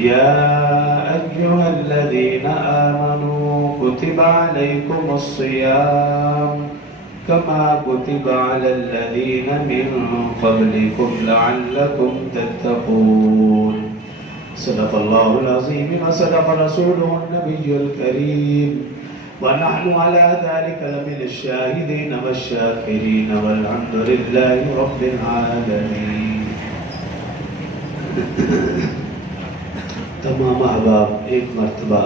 يا أيها الذين آمنوا كتب عليكم الصيام كما كتب على الذين من قبلكم لعلكم تتقون صدق الله العظيم وصدق رسوله النبي الكريم ونحن على ذلك لمن الشاهدين والشاكرين والحمد لله رب العالمين. تمام احباب ایک مرتبہ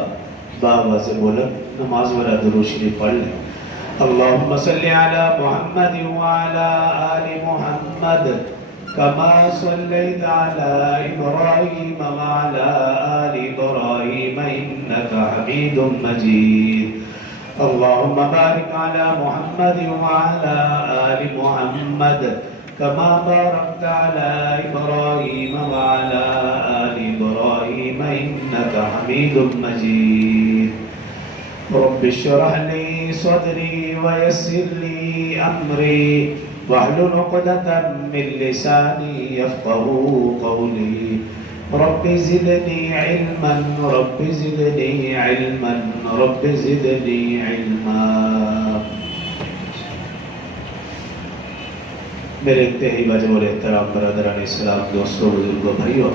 بابا سے بولا نماز والا درود شریف پڑھ لیں. اللهم صل على محمد وعلى آل محمد كما صليت على إبراهيم وعلى آل إبراهيم إنك حميد مجيد. اللهم بارك على محمد وعلى آل محمد كما باركت على إبراهيم وعلى آل إبراهيم إنك حميد مجيد. رب اشرح لي صدري ويسر لي أمري واحلل عقدة من لساني يفقهوا قولي. رب زدني علما رب زدني علما رب زدني علما. میرے انتہائی واجب اور احترام برادران اسلام، دوستوں، بزرگوں، بھائیوں،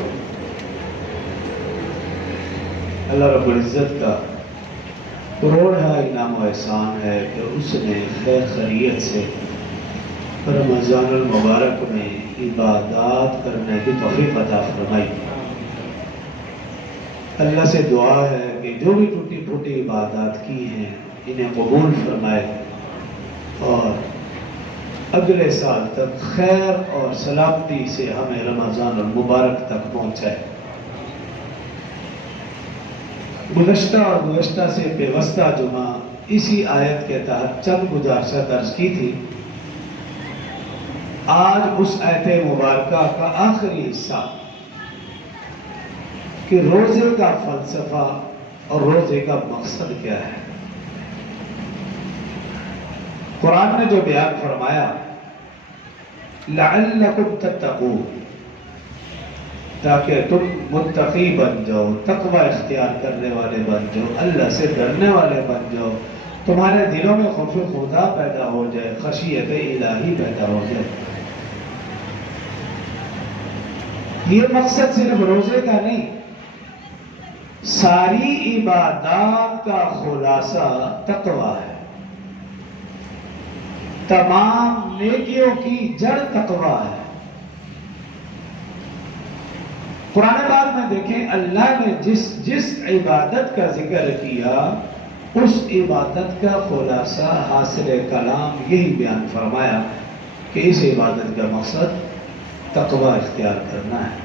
اللہ رب العزت کا کروڑا انعام و احسان ہے کہ اس نے خیر خیریت سے رمضان المبارک میں عبادات کرنے کی توفیق عطا فرمائی. اللہ سے دعا ہے کہ جو بھی ٹوٹی پھوٹی عبادات کی ہیں انہیں قبول فرمائے اور اگلے سال تک خیر اور سلامتی سے ہمیں رمضان المبارک تک پہنچائے. گزشتہ اور گزشتہ سے پیوستہ جمعہ اسی آیت کے تحت چند گزارشیں درج کی تھی. آج اس آیت مبارکہ کا آخری حصہ کہ روزے کا فلسفہ اور روزے کا مقصد کیا ہے. قرآن نے جو بیان فرمایا لعلکم تتقون، تاکہ تم متقی بن جاؤ، تقوی اختیار کرنے والے بن جاؤ، اللہ سے ڈرنے والے بن جاؤ، تمہارے دلوں میں خوف خدا پیدا ہو جائے، خشیت الہی پیدا ہو جائے. یہ مقصد صرف روزے کا نہیں، ساری عبادات کا خلاصہ تقوی ہے. تمام نیکیوں کی جڑ تقوی ہے. قرآن پاک میں دیکھیں اللہ نے جس عبادت کا ذکر کیا اس عبادت کا خلاصہ حاصل کلام یہی بیان فرمایا کہ اس عبادت کا مقصد تقوی اختیار کرنا ہے.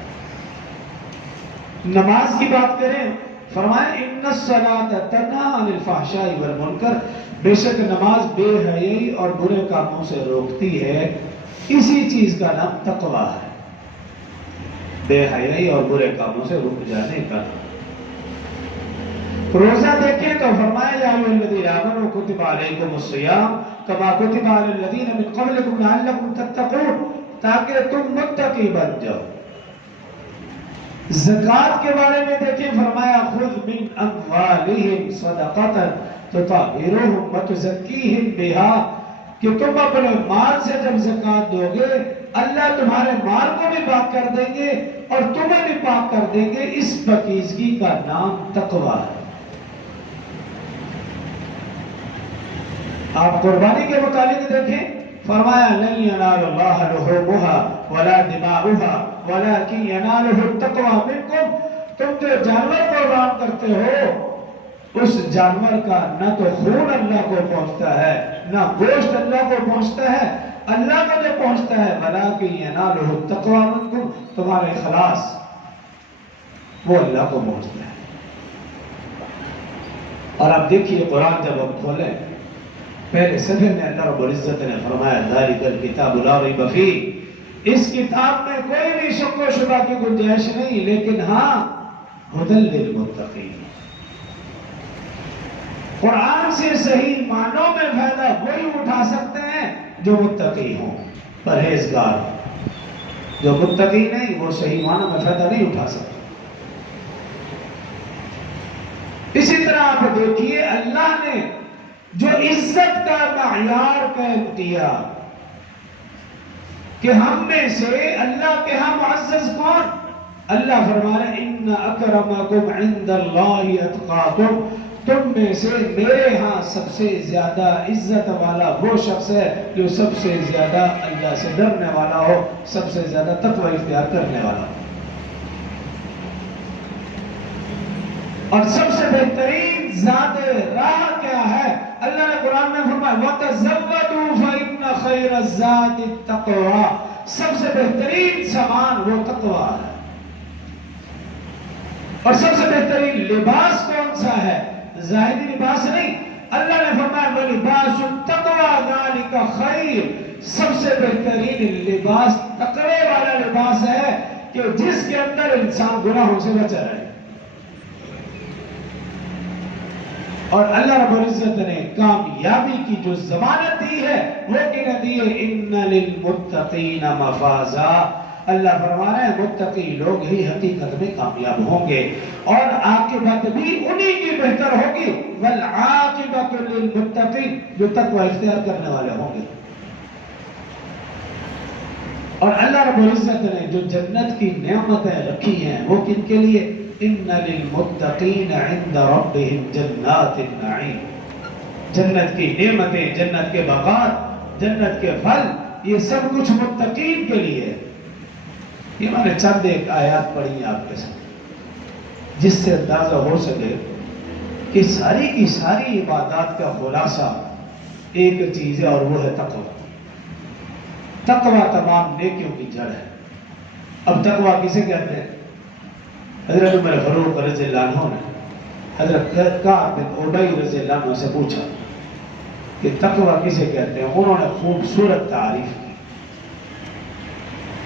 نماز کی بات کریں فرمایا ان الصلاۃ تنہی عن الفحشاء والمنکر، بے شک نماز بے حیائی اور برے کاموں سے روکتی ہے. اسی چیز کا نام تقوی ہے، بے حیائی اور برے کاموں سے رک جانے کا. روزہ دیکھیں تو فرمایا یا ایھا الذین آمنوا کتب علیکم الصیام کما کتب علی الذین من قبلکم لعلکم تتقون، تاکہ تم متقی بن جاؤ. زکوٰۃ کے بارے میں دیکھیں فرمایا خذ من اموالہم صدقۃ تطہرہم وتزکیہم بہا، کہ تم اپنے مال سے جب زکوٰۃ دو گے اللہ تمہارے مال کو بھی پاک کر دیں گے اور تمہیں بھی پاک کر دیں گے. اس پاکیزگی کا نام تقوی ہے. آپ قربانی کے متعلق دیکھیں فرمایا لن ینال اللہ لحومها ولا دماؤها ولكن يناله التقوى منكم. تم جو جانور قربان کرتے ہو اس جانور کا نہ تو خون اللہ کو پہنچتا ہے نہ گوشت اللہ کو پہنچتا ہے، اللہ کو جو پہنچتا ہے وَلَٰكِنْ يَنَالُهُ التَّقْوَىٰ مِنكُمْ، تمہارے اخلاص وہ اللہ کو پہنچتا ہے. اور اب دیکھیے قرآن جب ہم کھولیں پہلے صفحے میں اللہ رب العزت نے فرمایا ذَلِكَ الْكِتَابُ لَا رَيْبَ فِيهِ، اس کتاب میں کوئی بھی شک و شبہ کی گنجائش نہیں، لیکن ہاں ہدی للمتقین. قرآن سے صحیح معنوں میں فائدہ وہی اٹھا سکتے ہیں جو متقی ہوں، پرہیزگار ہوں. جو متقی نہیں وہ صحیح معنوں میں فائدہ نہیں اٹھا سکتے. اسی طرح آپ دیکھیے اللہ نے جو عزت کا معیار قائم کیا کہ ہم میں سے اللہ کے ہاں معزز کون؟ اللہ فرما رہے ہیں ان اکرمکم عند اللہ اتقاکم، تم میں سے میرے ہاں سب سے زیادہ عزت والا وہ شخص ہے جو سب سے زیادہ اللہ سے ڈرنے والا ہو، سب سے زیادہ تقوی اختیار کرنے والا ہو۔ اور سب سے بہترین ذات راہ کیا ہے؟ اللہ نے قرآن میں فرمایا وَتَزَوَّدُوا فَإِنَّ خَيْرَ الزَّادِ التَّقْوَىٰ، سب سے بہترین سامان وہ تقوی ہے۔ اور سب سے بہترین لباس کون سا ہے؟ ظاہری لباس نہیں، اللہ نے فرمایا وَلِبَاسُ التَّقْوَىٰ ذَلِكَ خَيْرٌ، سب سے بہترین لباس تقوی والا لباس ہے کہ جس کے اندر انسان گناہوں سے بچا رہے۔ اور اللہ رب العزت نے کامیابی کی جو ضمانت دی ہے وہ کہنے دی ہے ان للمتقین مفازا، اللہ فرما رہے ہیں متقی لوگ ہی حقیقت میں کامیاب ہوں گے اور عاقبت بھی انہی کی بہتر ہوگی، والعاقبۃ للمتقین، جو تقوی اختیار کرنے والے ہوں گے۔ اور اللہ رب العزت نے جو جنت کی نعمتیں رکھی ہیں وہ کن کے لیے؟ ان للمتقین عند ربهم جنات النعیم، جنت کی نعمتیں، جنت کے باغات، جنت کے پھل، یہ سب کچھ متقین کے لیے ہے۔ یہ میں نے چند ایک آیات پڑھی ہیں آپ کے ساتھ جس سے اندازہ ہو سکے کہ ساری کی ساری عبادات کا خلاصہ ایک چیز ہے اور وہ ہے تقوی۔ تقوی تمام نیکیوں کی جڑ ہے۔ اب تقوی کسے کہتے ہیں؟ حضرت عمر فاروق رضی اللہ عنہ نے حضرت کعب بن عبی رضی اللہ عنہ سے پوچھا کہ تقوی کسے کہتے ہیں؟ انہوں نے خوبصورت تعریف کی۔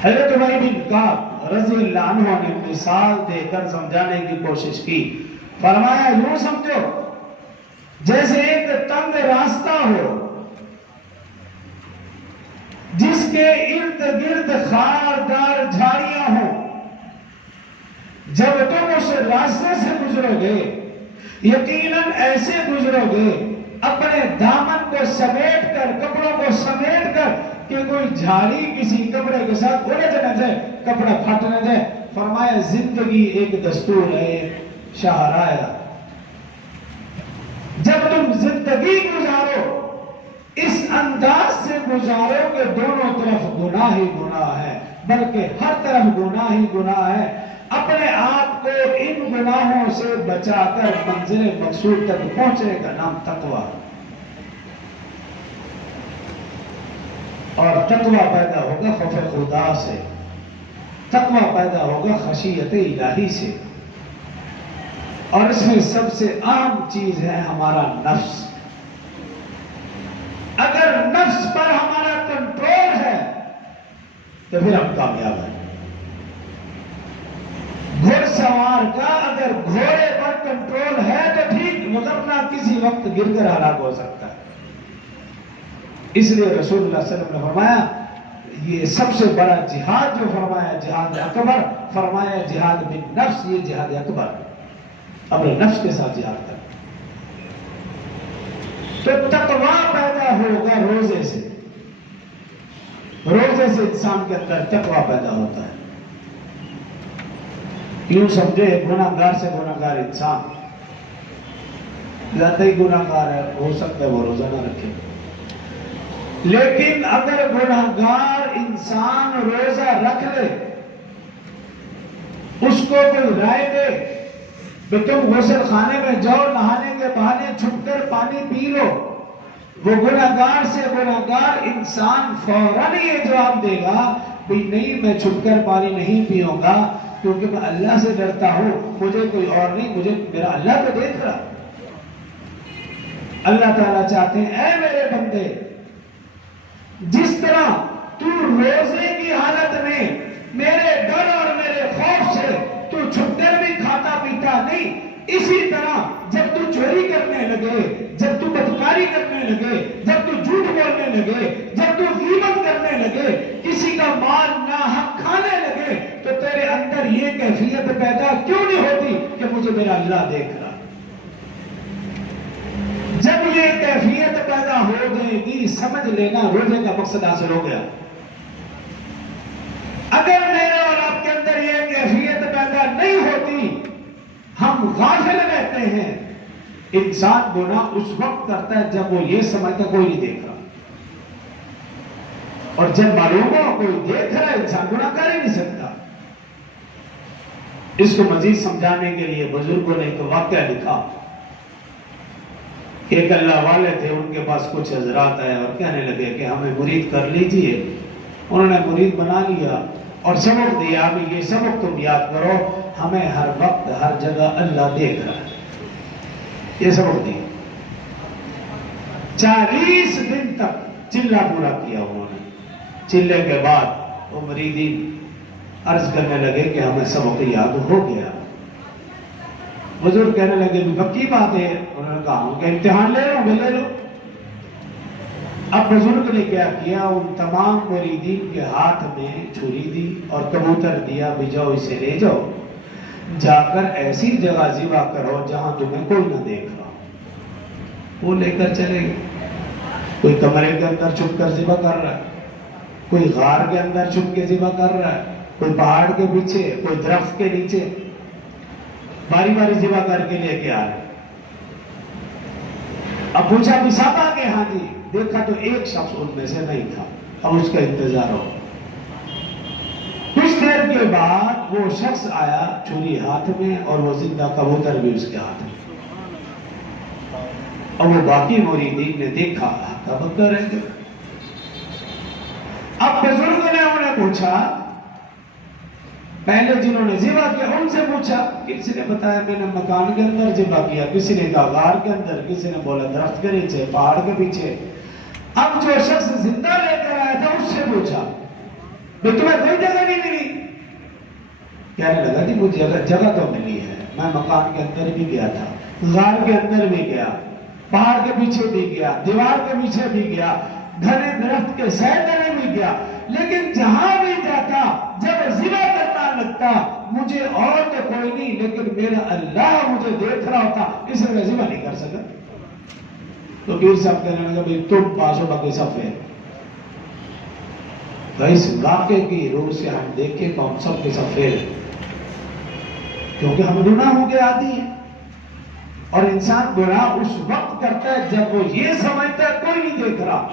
حضرت عمر بن کعب رضی اللہ عنہ نے مثال دے کر سمجھانے کی کوشش کی، فرمایا یوں سمجھو جیسے ایک تنگ راستہ ہو جس کے ارد گرد خاردار جھاڑیاں ہوں، جب تم اس راستے سے گزرو گے یقیناً ایسے گزرو گے اپنے دامن کو سمیٹ کر، کپڑوں کو سمیٹ کر کہ کوئی جھاڑی کسی کپڑے کے ساتھ الجھ نہ جائے، کپڑا پھٹ نہ جائے۔ فرمایا زندگی ایک دستور ہے، شاہراہ ہے۔ جب تم زندگی گزارو اس انداز سے گزارو کہ دونوں طرف گناہ ہی گناہ ہے، بلکہ ہر طرف گناہ ہی گناہ ہے، اپنے آپ کو ان گناہوں سے بچا کر منزل مقصود تک پہنچنے کا نام تقوی۔ اور تقوی پیدا ہوگا خوف خدا سے، تقوی پیدا ہوگا خشیت الہی سے، اور اس میں سب سے اہم چیز ہے ہمارا نفس۔ اگر نفس پر ہمارا کنٹرول ہے تو پھر ہم کامیاب ہیں۔ گھڑ سوار کا اگر گھوڑے پر کنٹرول ہے تو ٹھیک، ورنہ کسی وقت گر کر ہلاک ہو سکتا ہے۔ اس لیے رسول اللہ صلی اللہ علیہ وسلم نے فرمایا یہ سب سے بڑا جہاد جو فرمایا جہاد اکبر، فرمایا جہاد بالنفس، یہ جہاد اکبر، اپنے نفس کے ساتھ جہاد کرنا۔ تو تقوی پیدا ہوگا روزے سے، روزے سے انسان کے اندر تقوی پیدا ہوتا ہے۔ یوں سمجھے گناہگار سے گناہگار انسان زیادہ ہی گناہگار ہے، ہو سکتا ہے وہ روزہ نہ رکھے، لیکن اگر گناہگار انسان روزہ رکھ لے، اس کو کوئی رائے دے کہ تم غسل خانے میں جاؤ، نہانے کے بہانے چھپ کر پانی پی لو، وہ گناہگار سے گناہگار انسان فوراً یہ جواب دے گا بھئی نہیں، میں چھپ کر پانی نہیں پیوں گا کیونکہ میں اللہ سے ڈرتا ہوں، مجھے کوئی اور نہیں، مجھے میرا اللہ تو دیکھ رہا۔ اللہ تعالیٰ چاہتے ہیں اے میرے بندے، جس طرح تو روزے کی حالت میں میرے ڈر اور میرے خوف سے تو چھپ کر بھی کھاتا پیتا نہیں، اسی طرح جب تو چوری کرنے لگے، جب تو بدکاری کرنے لگے، جب تو جھوٹ بولنے لگے، جب تو غیبت کرنے لگے، کسی کا مال ناحق کھانے لگے، تو تیرے اندر یہ کیفیت پیدا کیوں نہیں ہوتی کہ مجھے میرا اللہ دیکھ رہا؟ جب یہ کیفیت پیدا ہو جائے گی سمجھ لینا روزے کا مقصد حاصل ہو گیا. اگر میرے اور آپ کے اندر یہ کیفیت پیدا نہیں ہوتی، ہم غافل رہتے ہیں. انسان گناہ اس وقت کرتا ہے جب وہ یہ سمجھتا کوئی نہیں دیکھ رہا، اور جب معلوم ہو کوئی دیکھ رہا ہے انسان گناہ کر ہی نہیں سکتا. اس کو مزید سمجھانے کے لیے بزرگوں نے ایک واقعہ لکھا. ایک اللہ والے تھے، ان کے پاس کچھ حضرات آئے اور کہنے لگے کہ ہمیں مرید کر لیجئے. انہوں نے مرید بنا لیا اور سبق دیا، ابھی یہ سبق تم یاد کرو، ہمیں ہر وقت ہر جگہ اللہ دیکھ رہا ہے. یہ سبق دیا. 40 دن تک چلہ پورا کیا انہوں نے. چلے کے بعد وہ مریدین عرض کرنے لگے کہ ہمیں سبق یاد ہو گیا. بزرگ کہنے لگے بھی پکی بات ہے. انہوں نے کہا کہ امتحان لے لو، لے لو. اب بزرگ نے کیا کیا، ان تمام مریدین کے ہاتھ میں چھری دی اور کبوتر دیا، بھی جاؤ اسے لے جاؤ، جا کر ایسی جگہ ذبح کرو جہاں تمہیں کوئی نہ دیکھ رہا. وہ لے کر چلے گئے. کوئی کمرے کے اندر چھپ کر ذبح کر رہا ہے، کوئی غار کے اندر چھپ کے ذبح کر رہا ہے، کوئی پہاڑ کے پیچھے، کوئی درخت کے نیچے. باری باری ذبح کر کے لے کے آ رہے. اب پوچھا بھی صاحب آ گئے؟ ہاں جی. دیکھا تو ایک شخص ان میں سے نہیں تھا. اب اس کا انتظار ہو. کچھ دیر کے بعد وہ شخص آیا، چھری ہاتھ میں اور وہ زندہ کبوتر بھی اس کے ہاتھ میں. اور وہ باقی مریدین نے دیکھا کبوتر رہ گئے. اب بزرگ نے انہیں پوچھا، پہلے جنہوں نے ذبح کیا ان سے پوچھا. کسی نے بتایا میں نے مکان کے اندر ذبح کیا، کسی نے کہا غار کے اندر، کسی نے بولا درخت کے نیچے، پہاڑ کے پیچھے. اب جو شخص زندہ لے کر آیا تھا اس سے پوچھا کہ تمہیں کوئی جگہ نہیں ملی؟ کہنے لگا کہ مجھے جگہ تو ملی ہے، میں مکان کے اندر بھی گیا تھا، غار کے اندر بھی گیا، پہاڑ کے پیچھے بھی گیا، دیوار کے پیچھے بھی گیا، گھنے درخت کے سائے میں بھی گیا. لیکن جہاں بھی جاتا جب ذبح کرنا لگتا مجھے اور تو کوئی نہیں لیکن میرا اللہ مجھے دیکھ رہا ہوتا، اس لیے میں ذبح نہیں کر سکا. تو پیر صاحب کہنے لگا بھائی تم پاسو باقی سفید. تو اس واقعے کی روح سے ہم دیکھیں تو ہم سب کے سفید، کیونکہ ہم گناہوں کے عادی ہیں. اور انسان گناہ اس وقت کرتا ہے جب وہ یہ سمجھتا ہے کوئی نہیں دیکھ رہا.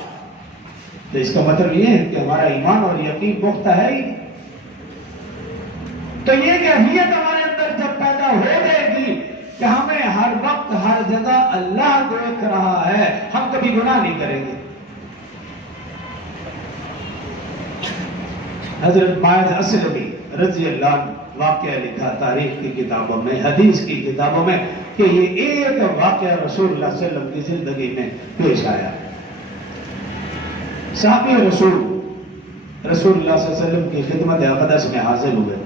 تو اس کا مطلب یہ ہے کہ ہمارا ایمان اور یقین پختہ ہے ہی. تو یہ کیفیت ہمارے اندر جب پیدا ہو جائے گی کہ ہمیں ہر وقت ہر جگہ اللہ دیکھ رہا ہے، ہم کبھی گناہ نہیں کریں گے. حضرت ماعز اسلمی رضی اللہ عنہ واقعہ لکھا تاریخ کی کتابوں میں، حدیث کی کتابوں میں کہ یہ ایک واقعہ رسول اللہ صلی اللہ علیہ وسلم کی زندگی میں پیش آیا. صحابی رسول اللہ صلی اللہ علیہ وسلم کی خدمت اقدس میں حاضر ہوئے.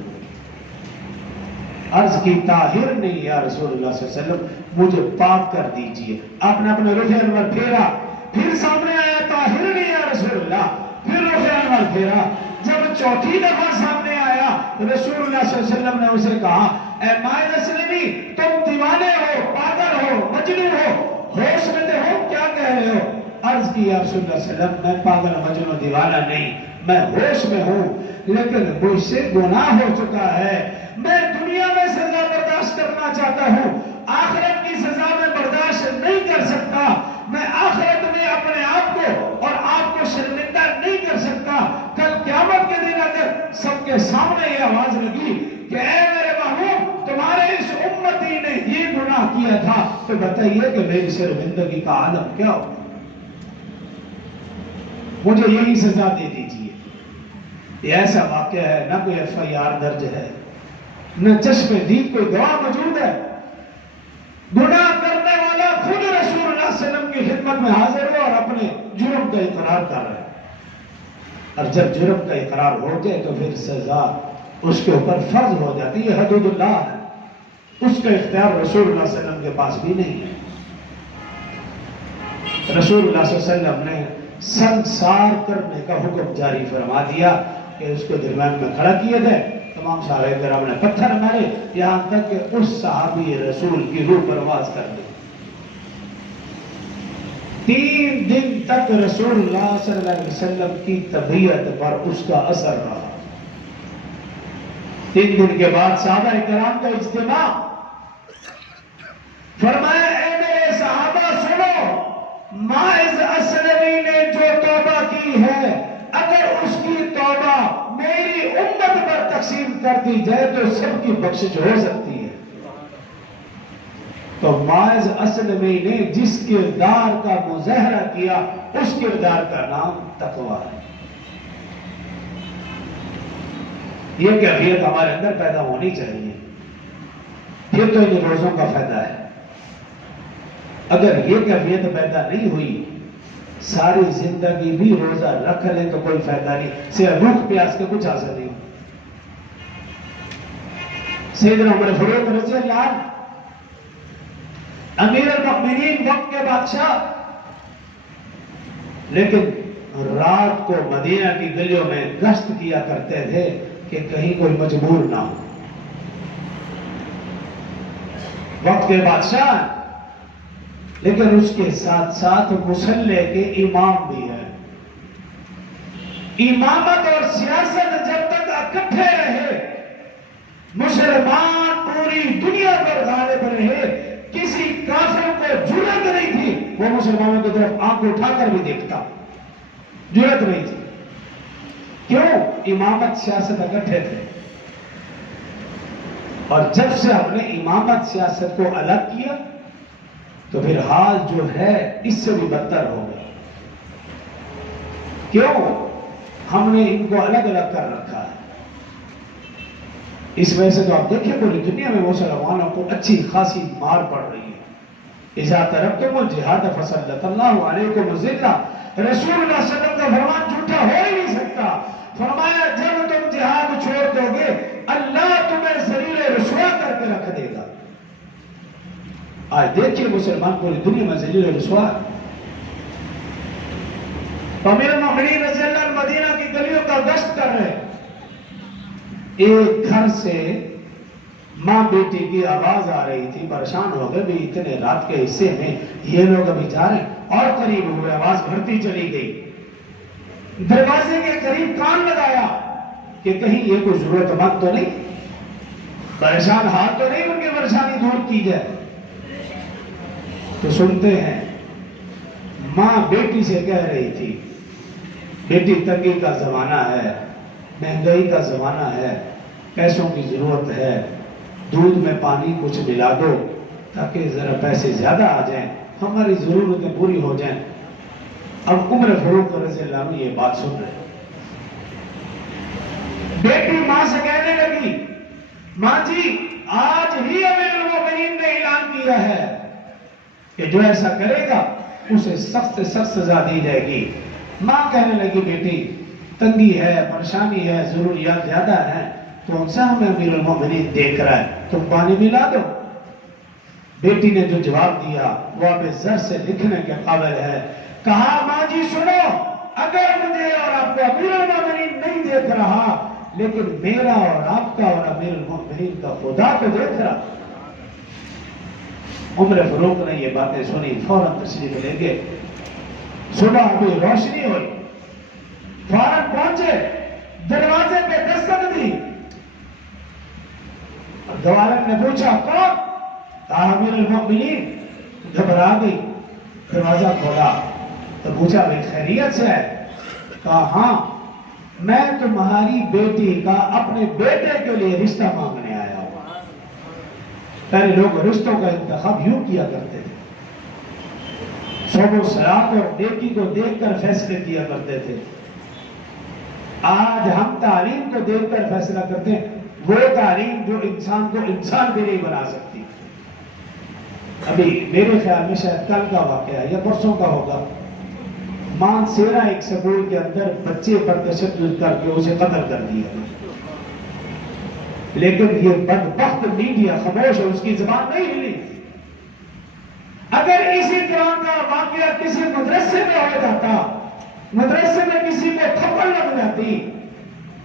عرض کی طاہر نہیں یا رسول اللہ صلی اللہ علیہ وسلم، مجھے پاک کر دیجئے. آپ نے اپنے رخ انور پھیرا، پھر سامنے آیا طاہر نہیں یا رسول اللہ، پھر رخ انور پھیرا. جب چوتھی دفعہ سامنے آیا رسول اللہ صلی اللہ علیہ وسلم نے اسے کہا اے ماعز اسلمی تم دیوانے ہو، پاگل ہو، مجنون ہو، ہوش میں تو ہو، کیا کہہ رہے ہو؟ عرض کی یا رسول اللہ صلی اللہ علیہ وسلم میں پاگل مجنون دیوانہ نہیں، میں ہوش میں ہوں لیکن مجھ سے گناہ ہو چکا ہے. میں دنیا میں سزا برداشت کرنا چاہتا ہوں، آخرت کی سزا میں برداشت نہیں کر سکتا. میں آخرت میں اپنے آپ کو اور آپ کو شرمندہ نہیں کر سکتا. کل قیامت کے دن اگر سب کے سامنے یہ آواز لگی کہ اے میرے محبوب تمہارے اس امتی نے یہ گناہ کیا تھا تو بتائیے کہ میری شرمندگی کا عالم کیا ہو؟ مجھے یہی سزا دے دیجیے. یہ ایسا واقعہ ہے، نہ کوئی FIR درج ہے، نہ چشم دید کوئی گواہ موجود ہے. گناہ کرنے والا خود رسول اللہ صلی اللہ علیہ وسلم کی خدمت میں حاضر ہوا اور اپنے جرم کا اقرار کر رہے ہیں. اور جب جرم کا اقرار ہو جائے تو پھر سزا اس کے اوپر فرض ہو جاتی ہے. حدود اللہ ہے، اس کا اختیار رسول اللہ صلی اللہ علیہ وسلم کے پاس بھی نہیں ہے. رسول اللہ صلی اللہ علیہ وسلم نے سنسار کرنے کا حکم جاری فرما دیا کہ اس کو درمیان میں کھڑا کیے گئے. تمام صحابہ کرام نے پتھر مارے یہاں تک کہ اس صحابی رسول کی روح پرواز کر دی. 3 دن تک رسول اللہ صلی اللہ علیہ وسلم کی طبیعت پر اس کا اثر رہا۔ 3 دن کے بعد صحابہ کرام کا اجتماع، فرمایا اے میرے صحابہ سنو، ماعز اسلمی نے جو توبہ کی ہے، اگر اس کی توبہ میری امت پر تقسیم کر دی جائے تو سب کی بخشش ہو سکتی ہے۔ تو ماعز اسلمی نے جس کردار کا مظاہرہ کیا اس کردار کا نام تقویٰ ہے۔ یہ کیفیت ہمارے اندر پیدا ہونی چاہیے، پھر تو ان روزوں کا فائدہ ہے۔ اگر یہ کیفیت پیدا نہیں ہوئی، ساری زندگی بھی روزہ رکھ لیں تو کوئی فائدہ نہیں، صرف بھوک پیاس کے کچھ حاصل نہیں۔ سیدنا عمر فاروق رضی اللہ عنہ امیر المؤمنین وقت کے بادشاہ، لیکن رات کو مدینہ کی گلیوں میں گشت کیا کرتے تھے کہ کہیں کوئی مجبور نہ ہو۔ وقت کے بادشاہ، لیکن اس کے ساتھ ساتھ مصلے کے امام بھی ہیں۔ امامت اور سیاست جب تک اکٹھے رہے، مسلمان پوری دنیا پر غالب رہے، کسی کافر کو جرأت نہیں تھی وہ مسلمانوں کی طرف آنکھ اٹھا کر بھی دیکھتا، جرأت نہیں تھی۔ کیوں؟ امامت سیاست اکٹھے تھے۔ اور جب سے ہم نے امامت سیاست کو الگ کیا تو پھر حال جو ہے اس سے بھی بدتر ہو گیا۔ کیوں؟ ہم نے ان کو الگ الگ کر رکھا ہے۔ اس وجہ سے تو آپ دیکھیں پوری دنیا میں مسلمانوں کو اچھی خاصی مار پڑ رہی ہے۔ اذا ترکتم الجہاد فسلط اللہ علیکم الذلہ، رسول اللہ صلی اللہ علیہ وسلم کا فرمان جھوٹا ہو ہی نہیں سکتا۔ فرمایا جب تم جہاد چھوڑ دو گے اللہ تمہیں ذلیل رسوا کر کے رکھ دے گا۔ آج دیکھیے مسلمان پوری دنیا میں ذلیل رسوا ہے۔ امیر المؤمنین رضی اللہ عنہ مدینہ کی گلیوں کا گشت کر رہے، ایک گھر سے ماں بیٹی کی آواز آ رہی تھی، پریشان ہو گئے بھی اتنے رات کے حصے میں یہ لوگ ابھی جا رہے ہیں، اور قریب ہوئے، آواز بڑھتی چلی گئی۔ دروازے کے قریب کان لگایا کہ کہیں یہ کوئی ضرورت مند تو نہیں، پریشان ہاتھ تو نہیں ان کی پریشانی دور کی جائے۔ تو سنتے ہیں ماں بیٹی سے کہہ رہی تھی، بیٹی تنگی کا زمانہ ہے، مہنگائی کا زمانہ ہے، پیسوں کی ضرورت ہے، دودھ میں پانی کچھ ملا دو تاکہ ذرا پیسے زیادہ آ جائیں، ہماری ضرورتیں پوری ہو جائیں۔ اب عمر فاروق رضی اللہ عنہ یہ بات سن رہے، بیٹی ماں سے کہنے لگی، ماں جی آج ہی امیر المؤمنین نے اعلان کیا ہے کہ جو ایسا کرے گا اسے سخت سے سخت سزا دی جائے گی۔ ماں کہنے لگی بیٹی تنگی ہے، پریشانی ہے، ضروریات زیادہ ہیں، کون سا ہمیں امیر المؤمنین دیکھ رہا ہے، تم پانی ملا دو۔ بیٹی نے جو جواب دیا وہ اب زر سے لکھنے کے قابل ہے۔ کہا ماں جی سنو، اگر مجھے اور آپ کو امیر المؤمنین نہیں دیکھ رہا لیکن میرا اور آپ کا اور امیر المؤمنین کا خدا تو دیکھ رہا۔ عمر فاروق نے یہ باتیں سنی، فوراً تشریف لے گئے۔ صبح ابھی روشنی ہوئی، فوراً پہنچے، دروازے پہ دستک دی۔ گوالن نے پوچھا کون؟ کہا امیر المؤمنین۔ گھبرا گئی، دروازہ کھولا تو پوچھا بھائی خیریت سے ہے؟ کہا ہاں، میں تمہاری بیٹی کا اپنے بیٹے کے لیے رشتہ مانگنے آیا ہوں۔ پہلے لوگ رشتوں کا انتخاب یوں کیا کرتے تھے، صوب و صلاح اور نیکی کو دیکھ کر فیصلے کیا کرتے تھے۔ آج ہم تعلیم کو دیکھ کر فیصلہ کرتے ہیں، وہ تعلیم جو انسان کو انسان بھی نہیں بنا سکتی۔ ابھی میرے خیال میں شاید کل کا واقعہ ہے یا پرسوں کا ہوگا، مانسیرا ایک سکول کے اندر بچے پر تشدد کر کے اسے قتل کر دیا، لیکن یہ بدبخت میڈیا خاموش ہے، اس کی زبان نہیں ہلی۔ اگر اسی طرح کا واقعہ کسی مدرسے میں ہو جاتا، مدرسے میں کسی کو تھپڑ لگ جاتی،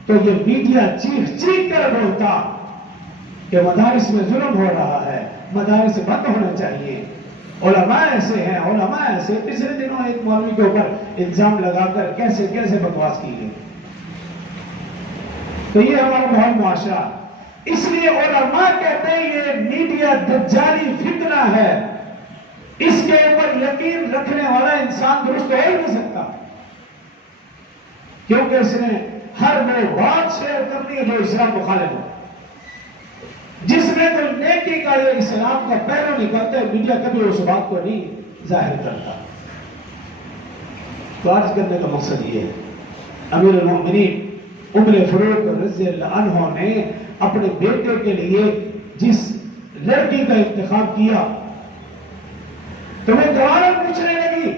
تو یہ میڈیا چیخ چیخ کر بولتا کہ مدارس میں ظلم ہو رہا ہے، مدارس بند ہونا چاہیے۔ علماء ایسے ہیں، علماء ایسے. پچھلے دنوں ایک مولوی کے اوپر الزام لگا کر کیسے کیسے بکواس کی گئی. تو یہ ہمارا بہت معاشرہ. اس لیے علماء کہتے ہیں یہ میڈیا دجالی فتنہ ہے، اس کے اوپر یقین رکھنے والا انسان درست ہو ہی نہیں سکتا، کیونکہ اس نے ہر وہ بات شیئر کرنی ہے جو اسلام مخالف ہو. جس میں کوئی نیکی کا یا اسلام کا پہلو نکالتا ہے، میڈیا کبھی اس بات کو نہیں ظاہر کرتا. تو آج کرنے کا مقصد یہ ہے، امیر المومنین عمر فاروق رضی اللہ عنہ نے اپنے بیٹے کے لیے جس لڑکی کا انتخاب کیا، تمہیں دوبارہ پوچھنے لگی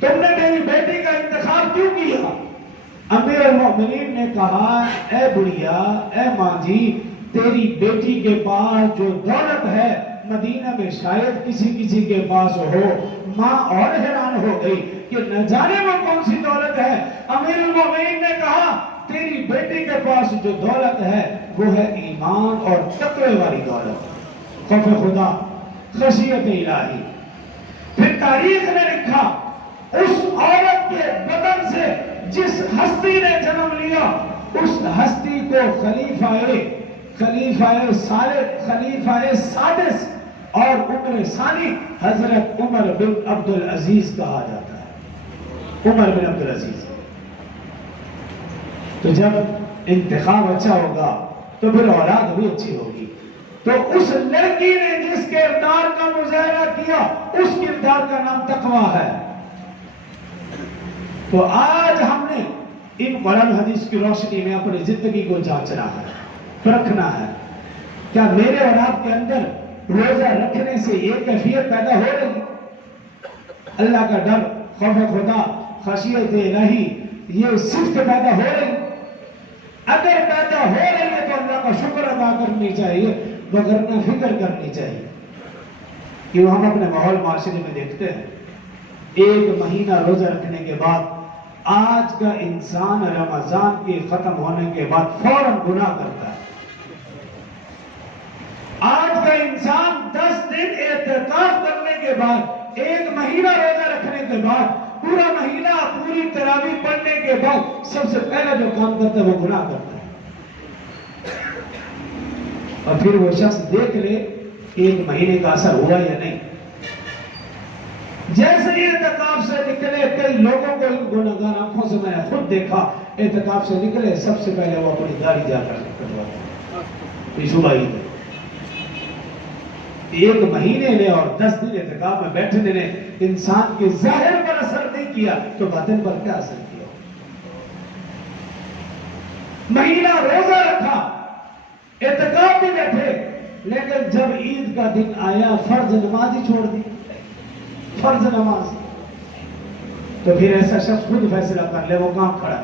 تم نے میری بیٹی کا انتخاب کیوں کیا؟ امیر المومنین نے کہا اے بڑھیا، اے ماں جی، تیری بیٹی کے پاس جو دولت ہے مدینہ میں شاید کسی کے پاس ہو. ماں اور حیران ہو گئی کہ نہ جانے وہ کون سی دولت ہے. امیر المومنین نے کہا تیری بیٹی کے پاس جو دولت ہے وہ ہے ایمان اور تقوی والی دولت، خوف خدا، خشیت الہی. پھر تاریخ نے لکھا اس عورت کے بدن سے جس ہستی نے جنم لیا، اس ہستی کو خلیفہ سادس اور عمر ثانی حضرت عمر بن عبدالعزیز کہا جاتا ہے. عمر بن عبدالعزیز. تو جب انتخاب اچھا ہوگا تو پھر اولاد بھی اچھی ہوگی. تو اس لڑکی نے جس کردار کا مظاہرہ کیا اس کردار کا نام تقویٰ ہے. تو آج ہم نے ان قرآن حدیث کی روشنی میں اپنی زندگی کو جانچنا ہے، پرکھنا ہے. کیا میرے اور آپ کے اندر روزہ رکھنے سے یہ کیفیت پیدا ہو رہی؟ اللہ کا ڈر، خوف خدا، خشیت الہی، یہ صفت پیدا ہو رہی؟ اگر پیدا ہو رہی ہے تو اللہ کا شکر ادا کرنی چاہیے، وگرنہ فکر کرنی چاہیے. کیوں ہم اپنے ماحول معاشرے میں دیکھتے ہیں ایک مہینہ روزہ رکھنے کے بعد آج کا انسان رمضان کے ختم ہونے کے بعد فوراً گناہ کرتا ہے. آج کا انسان 10 دن اعتکاف کرنے کے بعد، ایک مہینہ روزہ رکھنے کے بعد، پورا مہینہ پوری تراویح پڑھنے کے بعد سب سے پہلا جو کام کرتا ہے وہ گناہ کرتا ہے. اور پھر وہ شخص دیکھ لے ایک مہینے کا اثر ہوا یا نہیں. جیسے ہی اعتکاف سے نکلے، کئی لوگوں کو ان گناہگار آنکھوں سے میں نے خود دیکھا، اعتکاف سے نکلے سب سے پہلے وہ اپنی داڑھی جا کر کٹواتے ہیں. صبح عید ہے، ایک مہینے نے اور 10 دن اعتکاف میں بیٹھنے نے انسان کے ظاہر پر اثر نہیں کیا تو باطن پر کیا اثر کیا؟ مہینہ روزہ رکھا، اعتکاف بھی بیٹھے، لیکن جب عید کا دن آیا فرض نماز ہی چھوڑ دی. فرض نماز. تو پھر ایسا شخص خود فیصلہ کر لے وہ کام کھڑا.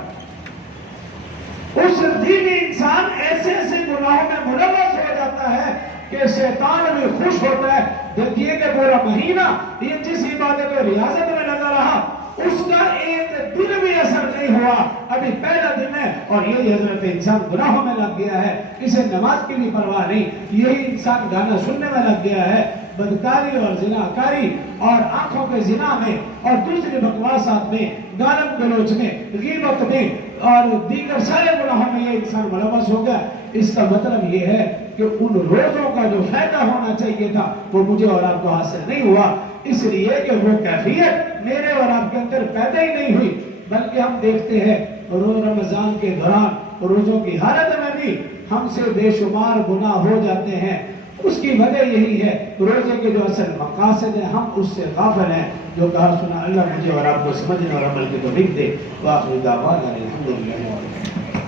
اس دن انسان ایسے ایسے گناہوں میں ملوث ہو جاتا ہے کہ شیطان بھی خوش ہوتا ہے. دیکھیے کہ پورا مہینہ یہ جس عبادت و ریاضت میں لگا رہا اس کا ایک دن بھی اثر نہیں ہوا، ابھی پہلا دن ہے اور یہی حضرت انسان گناہوں میں لگ گیا ہے. اسے نماز کی بھی پرواہ نہیں، یہی انسان گانا سننے میں لگ گیا ہے، بدکاری اور زناکاری اور آنکھوں کے زنا میں اور دوسری بکواسات میں، گالم گلوچ میں، غیبت میں اور دیگر سارے گناہوں میں یہ انسان ملوث ہو گیا. اس کا مطلب یہ ہے کہ ان روزوں کا جو فائدہ ہونا چاہیے تھا وہ مجھے اور آپ کو حاصل نہیں ہوا، اس لیے کہ وہ کیفیت میرے اور آپ کے اندر پیدا ہی نہیں ہوئی. بلکہ ہم دیکھتے ہیں رمضان کے دوران روزوں کی حالت میں بھی ہم سے بے شمار گناہ ہو جاتے ہیں. اس کی وجہ یہی ہے روزے کے جو اصل مقاصد ہیں ہم اس سے غافل ہیں. جو کہا سنا اللہ مجھے اور آپ کو سمجھنے اور عمل کی توفیق دے. وآخر دعوانا الحمدللہ.